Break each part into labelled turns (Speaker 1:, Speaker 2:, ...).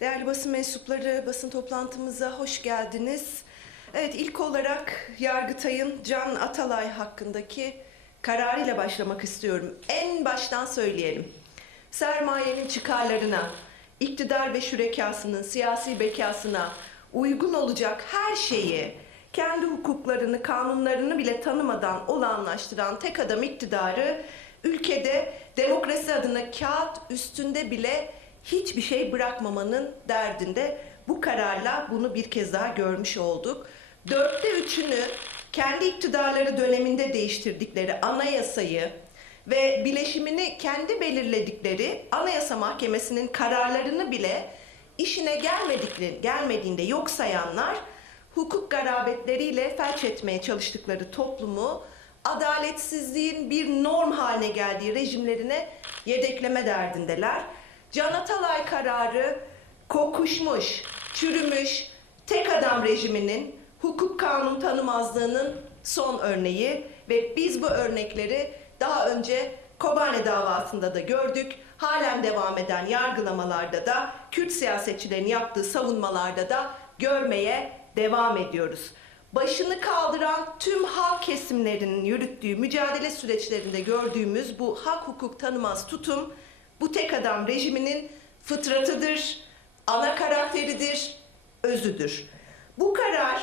Speaker 1: Değerli basın mensupları, basın toplantımıza hoş geldiniz. Evet, ilk olarak Yargıtay'ın Can Atalay hakkındaki kararıyla başlamak istiyorum. En baştan söyleyelim. Sermayenin çıkarlarına, iktidar ve şürekasının siyasi bekasına uygun olacak her şeyi, kendi hukuklarını, kanunlarını bile tanımadan olağanlaştıran tek adam iktidarı ülkede demokrasi adına kağıt üstünde bile hiçbir şey bırakmamanın derdinde. Bu kararla bunu bir kez daha görmüş olduk. Dörtte üçünü kendi iktidarları döneminde değiştirdikleri anayasayı ve bileşimini kendi belirledikleri Anayasa Mahkemesi'nin kararlarını bile işine gelmedikleri, gelmediğinde yok sayanlar hukuk garabetleriyle felç etmeye çalıştıkları toplumu adaletsizliğin bir norm haline geldiği rejimlerine yedekleme derdindeler. Can Atalay kararı kokuşmuş, çürümüş tek adam rejiminin hukuk kanun tanımazlığının son örneği ve biz bu örnekleri daha önce Kobane davasında da gördük. Halen devam eden yargılamalarda da Kürt siyasetçilerin yaptığı savunmalarda da görmeye devam ediyoruz. Başını kaldıran tüm halk kesimlerinin yürüttüğü mücadele süreçlerinde gördüğümüz bu hak hukuk tanımaz tutum bu tek adam rejiminin fıtratıdır, ana karakteridir, özüdür. Bu karar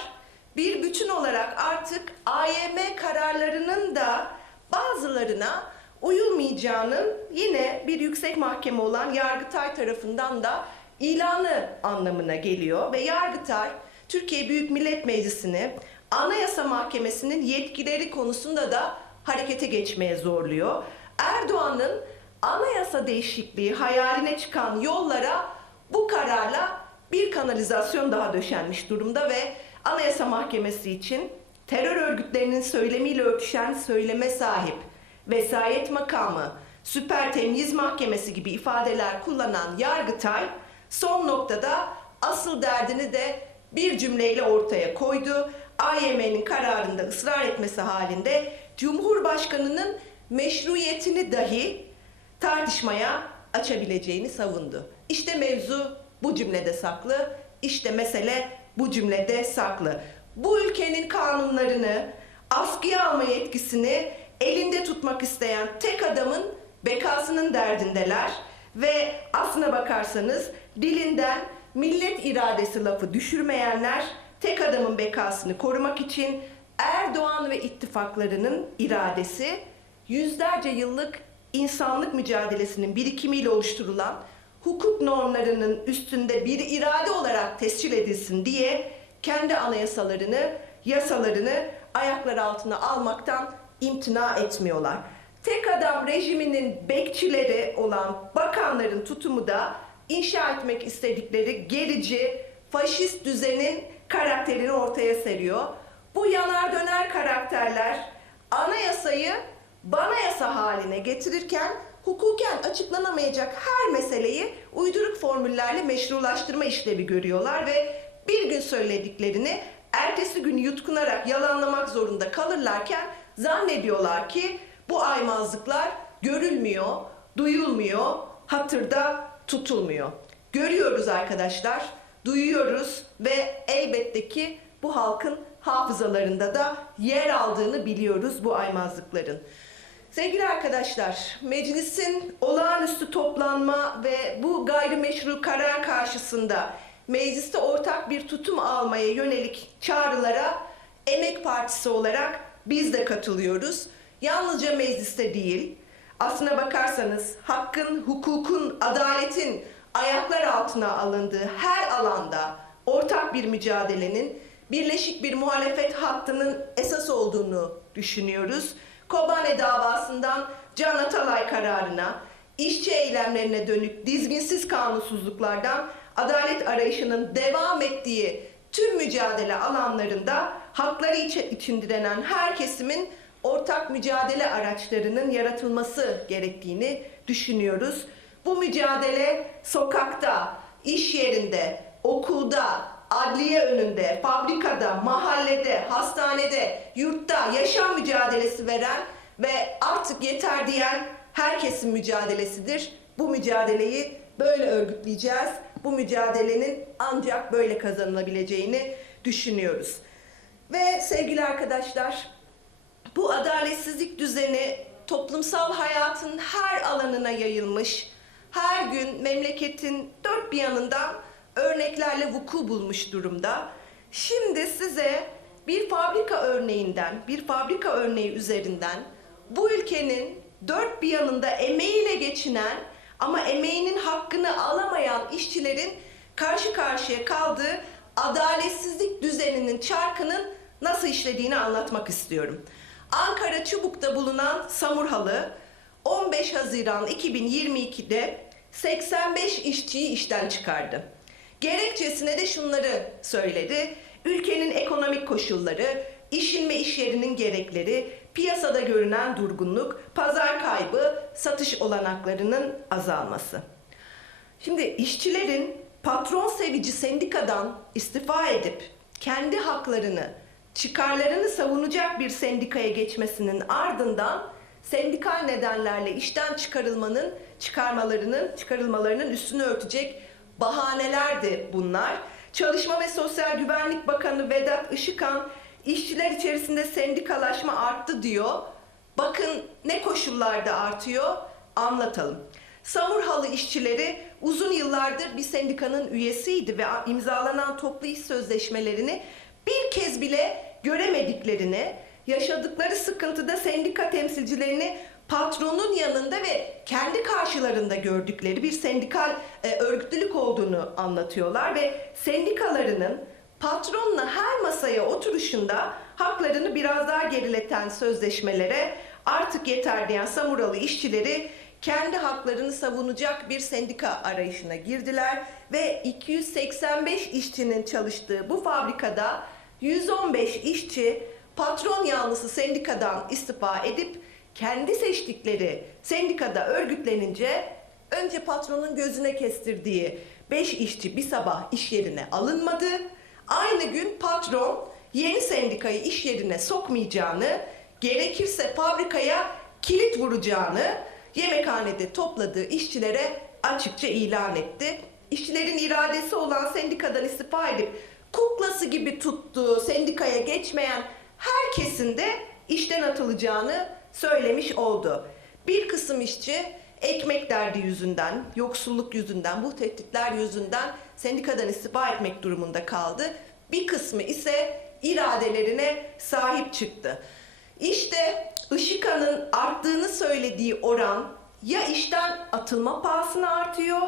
Speaker 1: bir bütün olarak artık AYM kararlarının da bazılarına uyulmayacağının yine bir yüksek mahkeme olan Yargıtay tarafından da ilanı anlamına geliyor ve Yargıtay Türkiye Büyük Millet Meclisi'ni Anayasa Mahkemesi'nin yetkileri konusunda da harekete geçmeye zorluyor. Erdoğan'ın anayasa değişikliği hayaline çıkan yollara bu kararla bir kanalizasyon daha döşenmiş durumda ve Anayasa Mahkemesi için terör örgütlerinin söylemiyle örtüşen söyleme sahip, vesayet makamı, süper temyiz mahkemesi gibi ifadeler kullanan Yargıtay son noktada asıl derdini de bir cümleyle ortaya koydu. AYM'nin kararında ısrar etmesi halinde Cumhurbaşkanı'nın meşruiyetini dahi tartışmaya açabileceğini savundu. İşte mevzu bu cümlede saklı, işte mesele bu cümlede saklı. Bu ülkenin kanunlarını, askıya alma yetkisini elinde tutmak isteyen tek adamın bekasının derdindeler ve aslına bakarsanız dilinden millet iradesi lafı düşürmeyenler tek adamın bekasını korumak için Erdoğan ve ittifaklarının iradesi yüzlerce yıllık insanlık mücadelesinin birikimiyle oluşturulan hukuk normlarının üstünde bir irade olarak tescil edilsin diye kendi anayasalarını, yasalarını ayaklar altına almaktan imtina etmiyorlar. Tek adam rejiminin bekçileri olan bakanların tutumu da inşa etmek istedikleri gerici, faşist düzenin karakterini ortaya seriyor. Bu yanar döner karakterler anayasayı banayasa haline getirirken hukuken açıklanamayacak her meseleyi uyduruk formüllerle meşrulaştırma işlevi görüyorlar ve bir gün söylediklerini ertesi gün yutkunarak yalanlamak zorunda kalırlarken zannediyorlar ki bu aymazlıklar görülmüyor, duyulmuyor, hatırda tutulmuyor. Görüyoruz arkadaşlar, duyuyoruz ve elbette ki bu halkın hafızalarında da yer aldığını biliyoruz bu aymazlıkların. Sevgili arkadaşlar, meclisin olağanüstü toplanma ve bu gayrimeşru karar karşısında mecliste ortak bir tutum almaya yönelik çağrılara Emek Partisi olarak biz de katılıyoruz. Yalnızca mecliste değil, aslına bakarsanız hakkın, hukukun, adaletin ayaklar altına alındığı her alanda ortak bir mücadelenin birleşik bir muhalefet hattının esas olduğunu düşünüyoruz. Kobane davasından Can Atalay kararına, işçi eylemlerine dönük dizginsiz kanunsuzluklardan adalet arayışının devam ettiği tüm mücadele alanlarında hakları içi- için direnen her kesimin ortak mücadele araçlarının yaratılması gerektiğini düşünüyoruz. Bu mücadele sokakta, iş yerinde, okulda, adliye önünde, fabrikada, mahallede, hastanede, yurtta yaşam mücadelesi veren ve artık yeter diyen herkesin mücadelesidir. Bu mücadeleyi böyle örgütleyeceğiz. bu mücadelenin ancak böyle kazanılabileceğini düşünüyoruz. Ve sevgili arkadaşlar, bu adaletsizlik düzeni toplumsal hayatın her alanına yayılmış, her gün memleketin dört bir yanından örneklerle vuku bulmuş durumda. Şimdi size bir fabrika örneğinden, bir fabrika örneği üzerinden bu ülkenin dört bir yanında emeğiyle geçinen ama emeğinin hakkını alamayan işçilerin karşı karşıya kaldığı adaletsizlik düzeninin çarkının nasıl işlediğini anlatmak istiyorum. Ankara Çubuk'ta bulunan Samurhalı 15 Haziran 2022'de 85 işçiyi işten çıkardı. Gerekçesine de şunları söyledi. Ülkenin ekonomik koşulları, işin ve iş yerinin gerekleri, piyasada görünen durgunluk, pazar kaybı, satış olanaklarının azalması. Şimdi işçilerin patron sevici sendikadan istifa edip kendi haklarını, çıkarlarını savunacak bir sendikaya geçmesinin ardından sendikal nedenlerle işten çıkarılmanın, çıkarmalarının, çıkarılmalarının üstünü örtecek bahanelerdi bunlar. Çalışma ve Sosyal Güvenlik Bakanı Vedat Işıkhan işçiler içerisinde sendikalaşma arttı diyor. Bakın ne koşullarda artıyor anlatalım. Samurhalı işçileri uzun yıllardır bir sendikanın üyesiydi ve imzalanan toplu iş sözleşmelerini bir kez bile göremediklerini, yaşadıkları sıkıntıda sendika temsilcilerini patronun yanında ve kendi karşılarında gördükleri bir sendikal e, örgütlülük olduğunu anlatıyorlar ve sendikalarının patronla her masaya oturuşunda haklarını biraz daha gerileten sözleşmelere artık yeter diyen Samuralı işçileri kendi haklarını savunacak bir sendika arayışına girdiler ve 285 işçinin çalıştığı bu fabrikada 115 işçi patron yanlısı sendikadan istifa edip kendi seçtikleri sendikada örgütlenince önce patronun gözüne kestirdiği 5 işçi bir sabah iş yerine alınmadı. Aynı gün patron yeni sendikayı iş yerine sokmayacağını, gerekirse fabrikaya kilit vuracağını yemekhanede topladığı işçilere açıkça ilan etti. İşçilerin iradesi olan sendikadan istifa edip kuklası gibi tuttuğu sendikaya geçmeyen herkesin de işten atılacağını söylemiş oldu. Bir kısım işçi ekmek derdi yüzünden, yoksulluk yüzünden, bu tehditler yüzünden sendikadan istifa etmek durumunda kaldı. Bir kısmı ise iradelerine sahip çıktı. İşte Işıka'nın arttığını söylediği oran ya işten atılma pahasına artıyor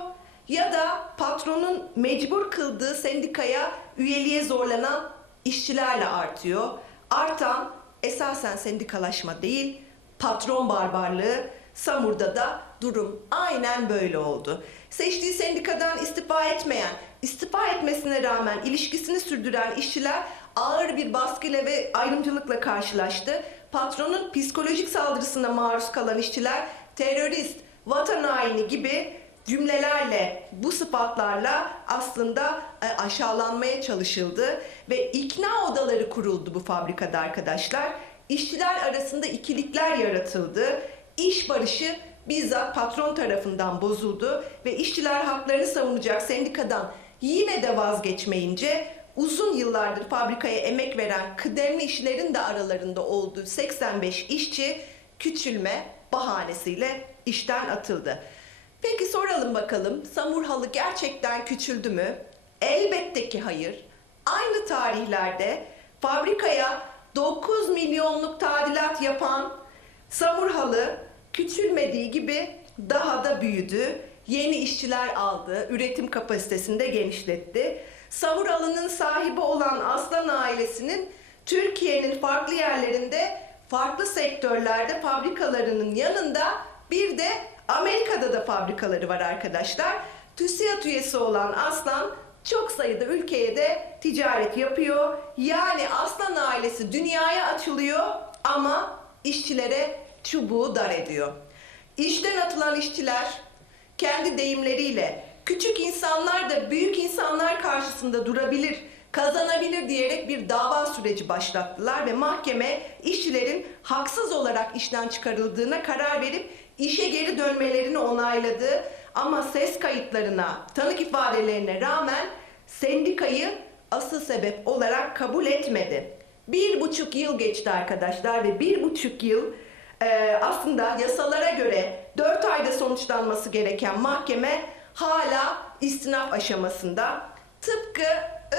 Speaker 1: ya da patronun mecbur kıldığı sendikaya üyeliğe zorlanan işçilerle artıyor. Artan esasen sendikalaşma değil, patron barbarlığı. Samur'da da durum aynen böyle oldu. Seçtiği sendikadan istifa etmeyen, istifa etmesine rağmen ilişkisini sürdüren işçiler ağır bir baskıyla ve ayrımcılıkla karşılaştı. Patronun psikolojik saldırısına maruz kalan işçiler terörist, vatan haini gibi cümlelerle, bu sıfatlarla aslında e, aşağılanmaya çalışıldı ve ikna odaları kuruldu bu fabrikada arkadaşlar. İşçiler arasında ikilikler yaratıldı. İş barışı bizzat patron tarafından bozuldu ve işçiler haklarını savunacak sendikadan yine de vazgeçmeyince uzun yıllardır fabrikaya emek veren kıdemli işçilerin de aralarında olduğu 85 işçi küçülme bahanesiyle işten atıldı. Peki soralım bakalım Samurhalı gerçekten küçüldü mü? Elbette ki hayır. Aynı tarihlerde fabrikaya 9 milyonluk tadilat yapan Samurhalı küçülmediği gibi daha da büyüdü. Yeni işçiler aldı, üretim kapasitesini de genişletti. Samurhalı'nın sahibi olan Aslan ailesinin Türkiye'nin farklı yerlerinde, farklı sektörlerde fabrikalarının yanında bir de Amerika'da da fabrikaları var arkadaşlar. TÜSİAD üyesi olan Aslan çok sayıda ülkeye de ticaret yapıyor. Yani Aslan ailesi dünyaya açılıyor ama işçilere çubuğu dar ediyor. İşten atılan işçiler kendi deyimleriyle küçük insanlar da büyük insanlar karşısında durabilir, kazanabilir diyerek bir dava süreci başlattılar ve mahkeme işçilerin haksız olarak işten çıkarıldığına karar verip işe geri dönmelerini onayladı. Ama ses kayıtlarına, tanık ifadelerine rağmen sendikayı asıl sebep olarak kabul etmedi. Bir buçuk yıl geçti arkadaşlar ve bir buçuk yıl e, aslında yasalara göre dört ayda sonuçlanması gereken mahkeme hala istinaf aşamasında. Tıpkı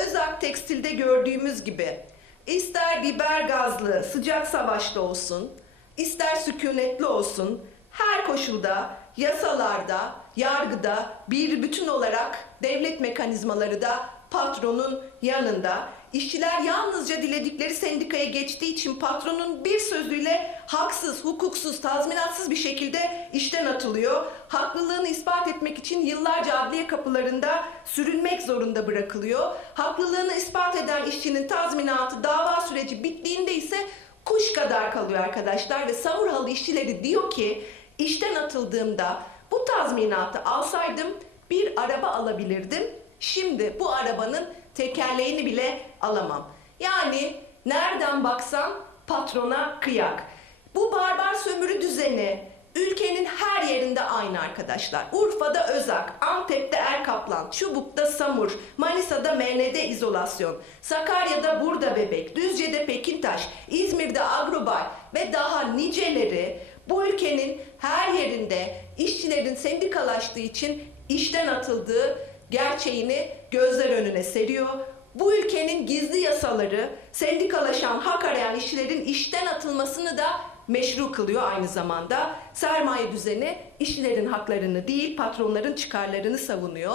Speaker 1: Özak Tekstil'de gördüğümüz gibi ister biber gazlı sıcak savaşta olsun, ister sükunetli olsun her koşulda yasalarda, yargıda bir bütün olarak devlet mekanizmaları da patronun yanında. İşçiler yalnızca diledikleri sendikaya geçtiği için patronun bir sözüyle haksız, hukuksuz, tazminatsız bir şekilde işten atılıyor. Haklılığını ispat etmek için yıllarca adliye kapılarında sürünmek zorunda bırakılıyor. Haklılığını ispat eden işçinin tazminatı dava süreci bittiğinde ise kuş kadar kalıyor arkadaşlar ve Samurhalı işçileri diyor ki işten atıldığımda tazminatı alsaydım bir araba alabilirdim. Şimdi bu arabanın tekerleğini bile alamam. Yani nereden baksan patrona kıyak. Bu barbar sömürü düzeni ülkenin her yerinde aynı arkadaşlar. Urfa'da Özak, Antep'te Erkaplan, Çubuk'ta Samur, Manisa'da MND izolasyon, Sakarya'da Burda Bebek, Düzce'de Pekintaş, İzmir'de Agrobay ve daha niceleri bu ülkenin her yerinde işçilerin sendikalaştığı için işten atıldığı gerçeğini gözler önüne seriyor. Bu ülkenin gizli yasaları sendikalaşan, hak arayan işçilerin işten atılmasını da meşru kılıyor aynı zamanda. Sermaye düzeni işçilerin haklarını değil patronların çıkarlarını savunuyor.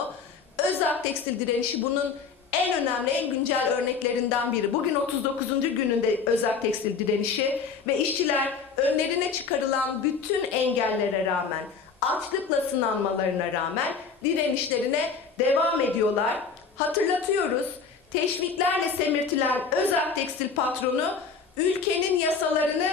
Speaker 1: Özak Tekstil direnişi bunun en önemli, en güncel örneklerinden biri. Bugün 39. gününde Özak Tekstil direnişi ve işçiler önlerine çıkarılan bütün engellere rağmen, açlıkla sınanmalarına rağmen direnişlerine devam ediyorlar. Hatırlatıyoruz, teşviklerle semirtilen Özak Tekstil patronu ülkenin yasalarını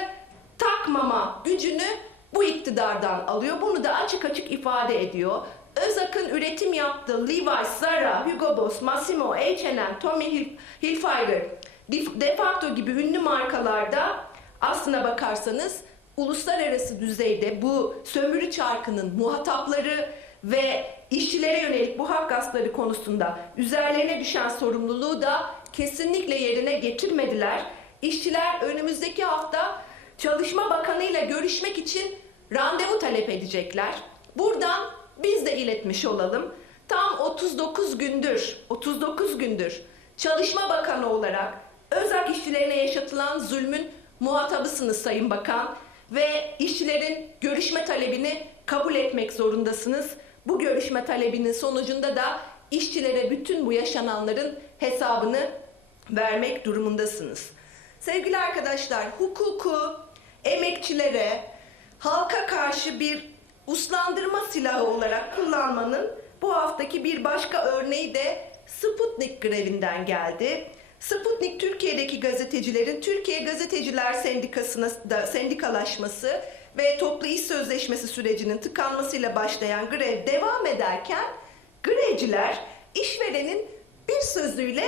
Speaker 1: takmama gücünü bu iktidardan alıyor. Bunu da açık açık ifade ediyor. Özak'ın üretim yaptığı Levi's, Zara, Hugo Boss, Massimo, H&M, Tommy Hil- Hilfiger, Defacto gibi ünlü markalarda aslına bakarsanız uluslararası düzeyde bu sömürü çarkının muhatapları ve işçilere yönelik bu hak gaspları konusunda üzerlerine düşen sorumluluğu da kesinlikle yerine getirmediler. İşçiler önümüzdeki hafta Çalışma Bakanı ile görüşmek için randevu talep edecekler. Buradan biz de iletmiş olalım. Tam 39 gündür, 39 gündür Çalışma Bakanı olarak Özak işçilerine yaşatılan zulmün muhatabısınız Sayın Bakan ve işçilerin görüşme talebini kabul etmek zorundasınız. Bu görüşme talebinin sonucunda da işçilere bütün bu yaşananların hesabını vermek durumundasınız. Sevgili arkadaşlar, hukuku emekçilere, halka karşı bir uslandırma silahı olarak kullanmanın bu haftaki bir başka örneği de Sputnik grevinden geldi. Sputnik Türkiye'deki gazetecilerin Türkiye Gazeteciler Sendikası'na da sendikalaşması ve toplu iş sözleşmesi sürecinin tıkanmasıyla başlayan grev devam ederken grevciler işverenin bir sözüyle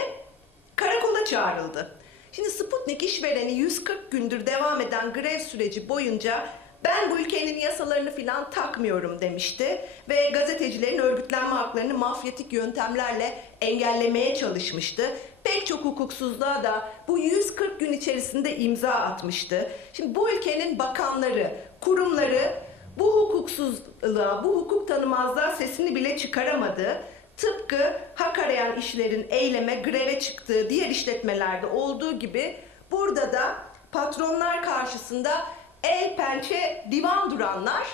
Speaker 1: karakola çağrıldı. Şimdi Sputnik işvereni 140 gündür devam eden grev süreci boyunca ben bu ülkenin yasalarını filan takmıyorum demişti ve gazetecilerin örgütlenme haklarını mafyatik yöntemlerle engellemeye çalışmıştı. Pek çok hukuksuzluğa da bu 140 gün içerisinde imza atmıştı. Şimdi bu ülkenin bakanları, kurumları bu hukuksuzluğa, bu hukuk tanımazlığa sesini bile çıkaramadı. Tıpkı hak arayan işlerin eyleme, greve çıktığı diğer işletmelerde olduğu gibi burada da patronlar karşısında el pençe divan duranlar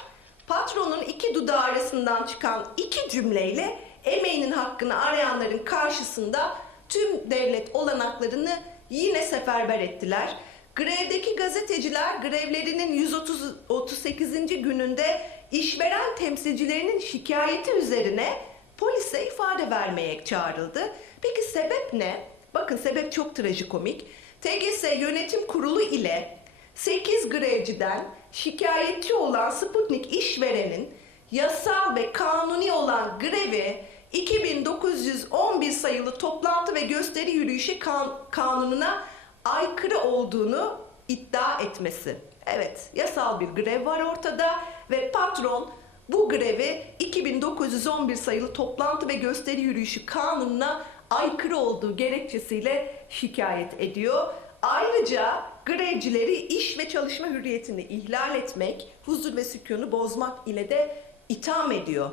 Speaker 1: patronun iki dudağı arasından çıkan iki cümleyle emeğinin hakkını arayanların karşısında tüm devlet olanaklarını yine seferber ettiler. Grevdeki gazeteciler grevlerinin 138. gününde işveren temsilcilerinin şikayeti üzerine polise ifade vermeye çağrıldı. Peki sebep ne? Bakın sebep çok trajikomik. TGS Yönetim Kurulu ile 8 grevciden şikayetçi olan Sputnik işverenin yasal ve kanuni olan grevi 2911 sayılı toplantı ve gösteri yürüyüşü kan- kanununa aykırı olduğunu iddia etmesi. Evet, yasal bir grev var ortada ve patron bu grevi 2911 sayılı toplantı ve gösteri yürüyüşü kanununa aykırı olduğu gerekçesiyle şikayet ediyor. Ayrıca grevcileri iş ve çalışma hürriyetini ihlal etmek, huzur ve sükunu bozmak ile de itham ediyor.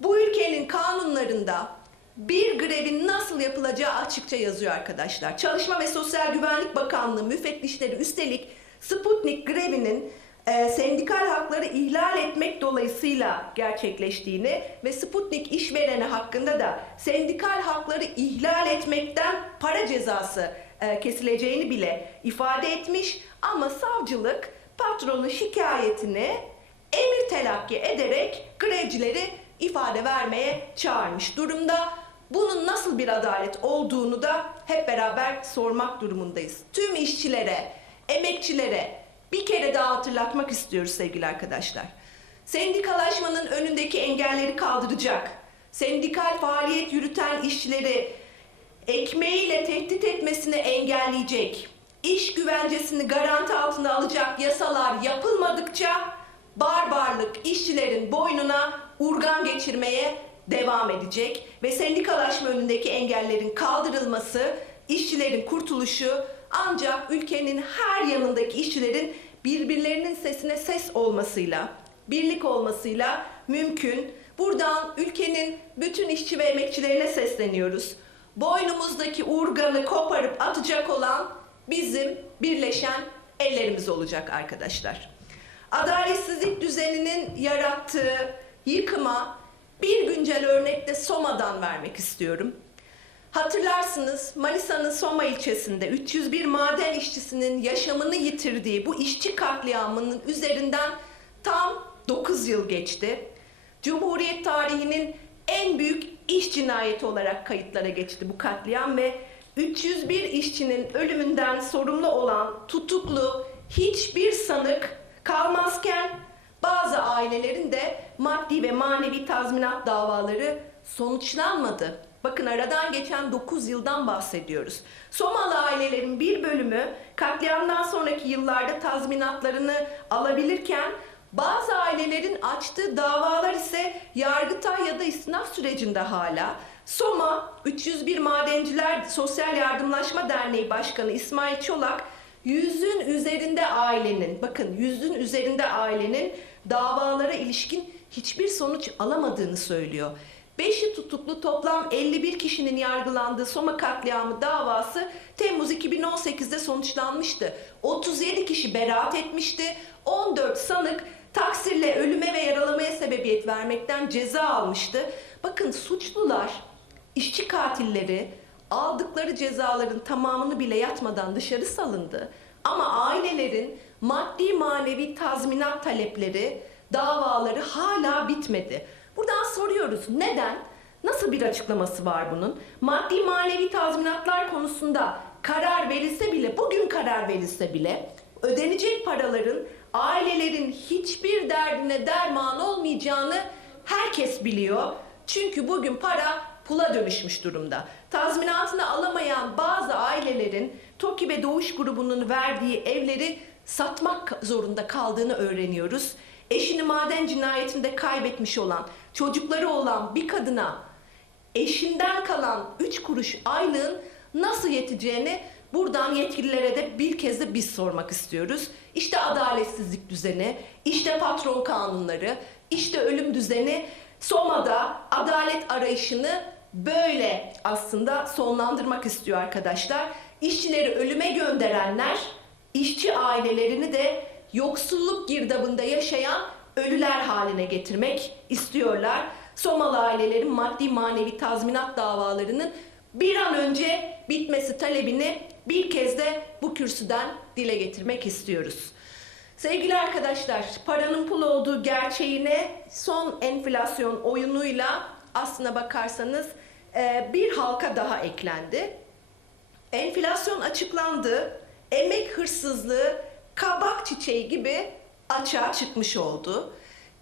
Speaker 1: Bu ülkenin kanunlarında bir grevin nasıl yapılacağı açıkça yazıyor arkadaşlar. Çalışma ve Sosyal Güvenlik Bakanlığı müfettişleri üstelik Sputnik grevinin e, sendikal hakları ihlal etmek dolayısıyla gerçekleştiğini ve Sputnik işvereni hakkında da sendikal hakları ihlal etmekten para cezası e, kesileceğini bile ifade etmiş ama savcılık patronun şikayetini emir telakki ederek grevcileri ifade vermeye çağırmış durumda. Bunun nasıl bir adalet olduğunu da hep beraber sormak durumundayız. Tüm işçilere, emekçilere bir kere daha hatırlatmak istiyoruz sevgili arkadaşlar. Sendikalaşmanın önündeki engelleri kaldıracak. Sendikal faaliyet yürüten işçileri ekmeğiyle tehdit etmesini engelleyecek. iş güvencesini garanti altına alacak yasalar yapılmadıkça barbarlık işçilerin boynuna urgan geçirmeye devam edecek ve sendikalaşma önündeki engellerin kaldırılması, işçilerin kurtuluşu ancak ülkenin her yanındaki işçilerin birbirlerinin sesine ses olmasıyla, birlik olmasıyla mümkün. Buradan ülkenin bütün işçi ve emekçilerine sesleniyoruz. Boynumuzdaki urganı koparıp atacak olan bizim birleşen ellerimiz olacak arkadaşlar. Adaletsizlik düzeninin yarattığı yıkıma bir güncel örnek de Soma'dan vermek istiyorum. Hatırlarsınız Manisa'nın Soma ilçesinde 301 maden işçisinin yaşamını yitirdiği bu işçi katliamının üzerinden tam 9 yıl geçti. Cumhuriyet tarihinin en büyük iş cinayeti olarak kayıtlara geçti bu katliam ve 301 işçinin ölümünden sorumlu olan tutuklu hiçbir sanık kalmazken bazı ailelerin de maddi ve manevi tazminat davaları sonuçlanmadı. Bakın aradan geçen 9 yıldan bahsediyoruz. Somalı ailelerin bir bölümü katliamdan sonraki yıllarda tazminatlarını alabilirken bazı ailelerin açtığı davalar ise Yargıtay ya da istinaf sürecinde hala. Soma 301 Madenciler Sosyal Yardımlaşma Derneği Başkanı İsmail Çolak yüzün üzerinde ailenin bakın yüzün üzerinde ailenin davalara ilişkin hiçbir sonuç alamadığını söylüyor. Beşi tutuklu toplam 51 kişinin yargılandığı Soma katliamı davası Temmuz 2018'de sonuçlanmıştı. 37 kişi beraat etmişti. 14 sanık taksirle ölüme ve yaralamaya sebebiyet vermekten ceza almıştı. Bakın suçlular, işçi katilleri aldıkları cezaların tamamını bile yatmadan dışarı salındı. Ama ailelerin maddi manevi tazminat talepleri, davaları hala bitmedi. Buradan soruyoruz neden? Nasıl bir açıklaması var bunun? Maddi manevi tazminatlar konusunda karar verilse bile, bugün karar verilse bile ödenecek paraların ailelerin hiçbir derdine derman olmayacağını herkes biliyor. Çünkü bugün para pula dönüşmüş durumda. Tazminatını alamayan bazı ailelerin TOKİ ve Doğuş grubunun verdiği evleri satmak zorunda kaldığını öğreniyoruz. Eşini maden cinayetinde kaybetmiş olan, çocukları olan bir kadına eşinden kalan 3 kuruş aylığın nasıl yeteceğini buradan yetkililere de bir kez de biz sormak istiyoruz. İşte adaletsizlik düzeni, işte patron kanunları, işte ölüm düzeni Soma'da adalet arayışını böyle aslında sonlandırmak istiyor arkadaşlar. İşçileri ölüme gönderenler, işçi ailelerini de yoksulluk girdabında yaşayan ölüler haline getirmek istiyorlar. Somalı ailelerin maddi manevi tazminat davalarının bir an önce bitmesi talebini bir kez de bu kürsüden dile getirmek istiyoruz. Sevgili arkadaşlar, paranın pul olduğu gerçeğine son enflasyon oyunuyla aslına bakarsanız e, bir halka daha eklendi. Enflasyon açıklandı, emek hırsızlığı kabak çiçeği gibi açığa çıkmış oldu.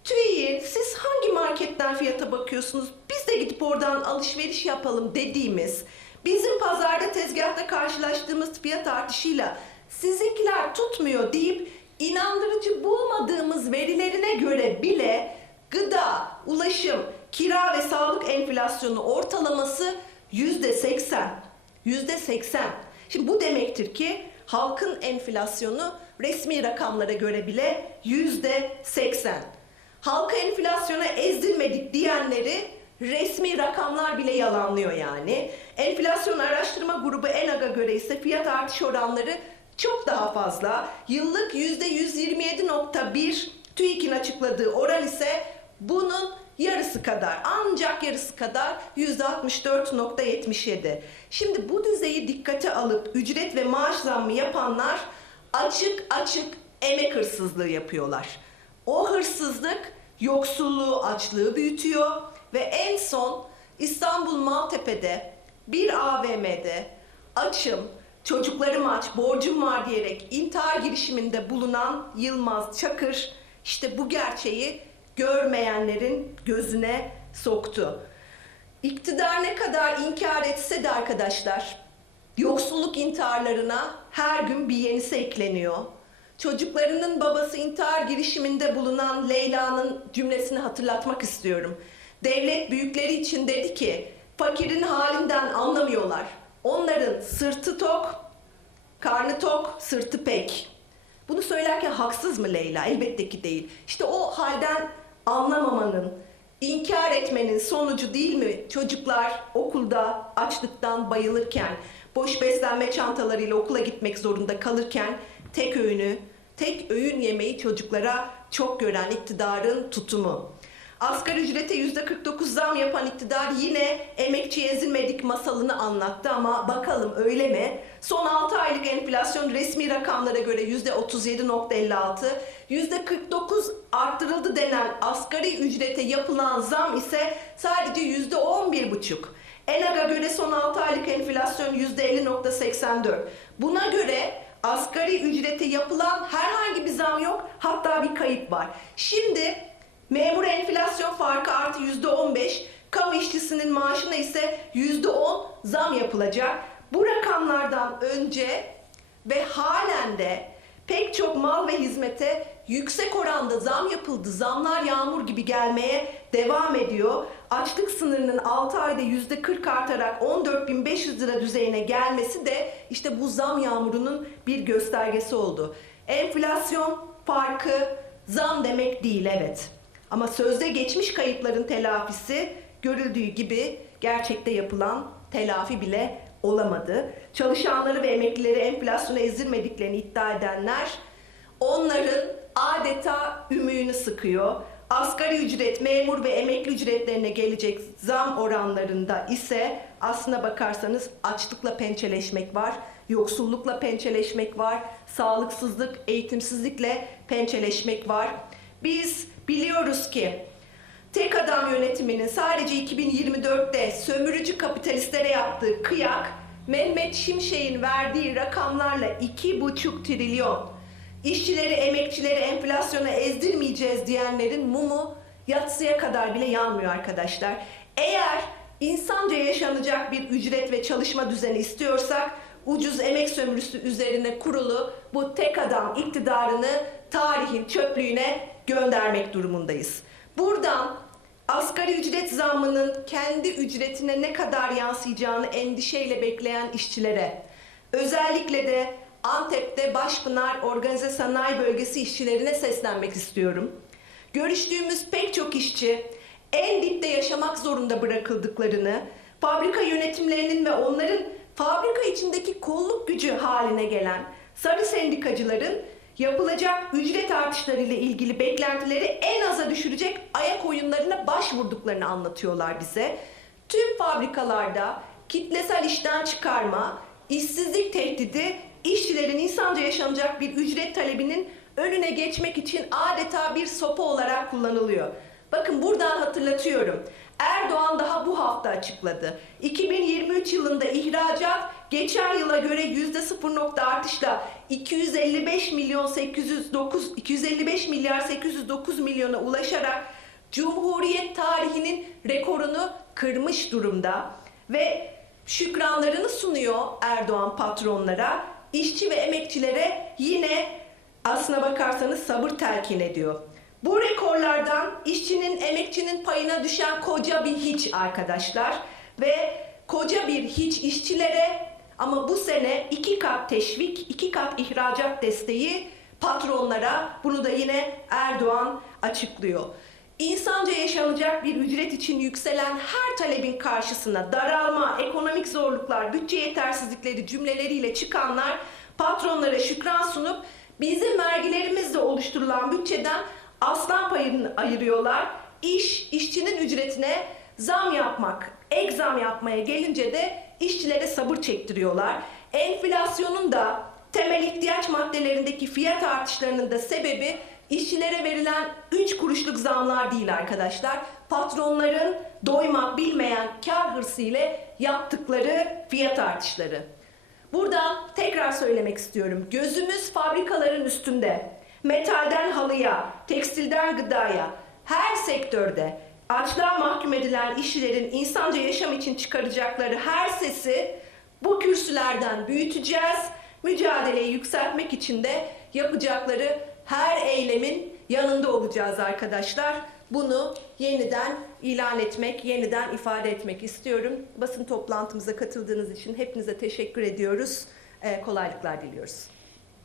Speaker 1: TÜİ'nin siz hangi marketten fiyata bakıyorsunuz biz de gidip oradan alışveriş yapalım dediğimiz bizim pazarda tezgahta karşılaştığımız fiyat artışıyla sizinkiler tutmuyor deyip inandırıcı bulmadığımız verilerine göre bile Gıda, ulaşım, kira ve sağlık enflasyonu ortalaması yüzde seksen. Yüzde seksen. Şimdi bu demektir ki halkın enflasyonu resmi rakamlara göre bile yüzde seksen. Halka enflasyona ezdirmedik diyenleri resmi rakamlar bile yalanlıyor yani. Enflasyon araştırma grubu ENAG'a göre ise fiyat artış oranları çok daha fazla. Yıllık %127.1 TÜİK'in açıkladığı oran ise bunun yarısı kadar ancak yarısı kadar %64.77. Şimdi bu düzeyi dikkate alıp ücret ve maaş zammı yapanlar açık açık emek hırsızlığı yapıyorlar. O hırsızlık yoksulluğu, açlığı büyütüyor ve en son İstanbul Maltepe'de bir AVM'de açım, çocuklarım aç, borcum var diyerek intihar girişiminde bulunan Yılmaz Çakır işte bu gerçeği görmeyenlerin gözüne soktu. İktidar ne kadar inkar etse de arkadaşlar, yoksulluk intiharlarına her gün bir yenisi ekleniyor. Çocuklarının babası intihar girişiminde bulunan Leyla'nın cümlesini hatırlatmak istiyorum. Devlet büyükleri için dedi ki, fakirin halinden anlamıyorlar. Onların sırtı tok, karnı tok, sırtı pek. Bunu söylerken haksız mı Leyla? Elbette ki değil. İşte o halden anlamamanın, inkar etmenin sonucu değil mi? Çocuklar okulda açlıktan bayılırken, boş beslenme çantalarıyla okula gitmek zorunda kalırken tek öğünü, tek öğün yemeği çocuklara çok gören iktidarın tutumu. Asgari ücrete yüzde 49 zam yapan iktidar yine emekçiye ezilmedik masalını anlattı ama bakalım öyle mi? Son 6 aylık enflasyon resmi rakamlara göre yüzde 37.56, yüzde 49 arttırıldı denen asgari ücrete yapılan zam ise sadece yüzde 11.5. ENAG'a göre son 6 aylık enflasyon %50.84. Buna göre asgari ücrete yapılan herhangi bir zam yok, hatta bir kayıp var. Şimdi memur enflasyon farkı artı %15, kamu işçisinin maaşına ise %10 zam yapılacak. Bu rakamlardan önce ve halen de pek çok mal ve hizmete yüksek oranda zam yapıldı. Zamlar yağmur gibi gelmeye devam ediyor. Açlık sınırının 6 ayda %40 artarak 14.500 lira düzeyine gelmesi de işte bu zam yağmurunun bir göstergesi oldu. Enflasyon farkı zam demek değil evet. Ama sözde geçmiş kayıpların telafisi görüldüğü gibi gerçekte yapılan telafi bile olamadı. Çalışanları ve emeklileri enflasyona ezilmediklerini iddia edenler onların adeta ümüğünü sıkıyor. Asgari ücret, memur ve emekli ücretlerine gelecek zam oranlarında ise aslına bakarsanız açlıkla pençeleşmek var, yoksullukla pençeleşmek var, sağlıksızlık, eğitimsizlikle pençeleşmek var. Biz biliyoruz ki tek adam yönetiminin sadece 2024'te sömürücü kapitalistlere yaptığı kıyak Mehmet Şimşek'in verdiği rakamlarla 2,5 trilyon işçileri, emekçileri enflasyona ezdirmeyeceğiz diyenlerin mumu yatsıya kadar bile yanmıyor arkadaşlar. Eğer insanca yaşanacak bir ücret ve çalışma düzeni istiyorsak ucuz emek sömürüsü üzerine kurulu bu tek adam iktidarını tarihin çöplüğüne göndermek durumundayız. Buradan asgari ücret zammının kendi ücretine ne kadar yansıyacağını endişeyle bekleyen işçilere, özellikle de Antep'te Başpınar Organize Sanayi Bölgesi işçilerine seslenmek istiyorum. Görüştüğümüz pek çok işçi en dipte yaşamak zorunda bırakıldıklarını, fabrika yönetimlerinin ve onların fabrika içindeki kolluk gücü haline gelen sarı sendikacıların yapılacak ücret artışları ile ilgili beklentileri en aza düşürecek ayak oyunlarına başvurduklarını anlatıyorlar bize. Tüm fabrikalarda kitlesel işten çıkarma, işsizlik tehdidi, işçilerin insanca yaşanacak bir ücret talebinin önüne geçmek için adeta bir sopa olarak kullanılıyor. Bakın buradan hatırlatıyorum. Erdoğan daha bu hafta açıkladı. 2023 yılında ihracat geçen yıla göre yüzde 0 nokta artışla 255 milyon 809 255 milyar 809 milyona ulaşarak Cumhuriyet tarihinin rekorunu kırmış durumda ve şükranlarını sunuyor Erdoğan patronlara, işçi ve emekçilere yine aslına bakarsanız sabır telkin ediyor. Bu rekorlardan işçinin, emekçinin payına düşen koca bir hiç arkadaşlar. Ve koca bir hiç işçilere ama bu sene iki kat teşvik, iki kat ihracat desteği patronlara. Bunu da yine Erdoğan açıklıyor. İnsanca yaşanacak bir ücret için yükselen her talebin karşısına daralma, ekonomik zorluklar, bütçe yetersizlikleri cümleleriyle çıkanlar patronlara şükran sunup bizim vergilerimizle oluşturulan bütçeden aslan payını ayırıyorlar. İş, işçinin ücretine zam yapmak, ek zam yapmaya gelince de işçilere sabır çektiriyorlar. Enflasyonun da temel ihtiyaç maddelerindeki fiyat artışlarının da sebebi işçilere verilen 3 kuruşluk zamlar değil arkadaşlar. Patronların doymak bilmeyen kar hırsı ile yaptıkları fiyat artışları. Buradan tekrar söylemek istiyorum. Gözümüz fabrikaların üstünde. Metalden halıya, tekstilden gıdaya, her sektörde açlığa mahkum edilen işçilerin insanca yaşam için çıkaracakları her sesi bu kürsülerden büyüteceğiz. Mücadeleyi yükseltmek için de yapacakları her eylemin yanında olacağız arkadaşlar. Bunu yeniden ilan etmek, yeniden ifade etmek istiyorum. Basın toplantımıza katıldığınız için hepinize teşekkür ediyoruz. Ee, kolaylıklar diliyoruz.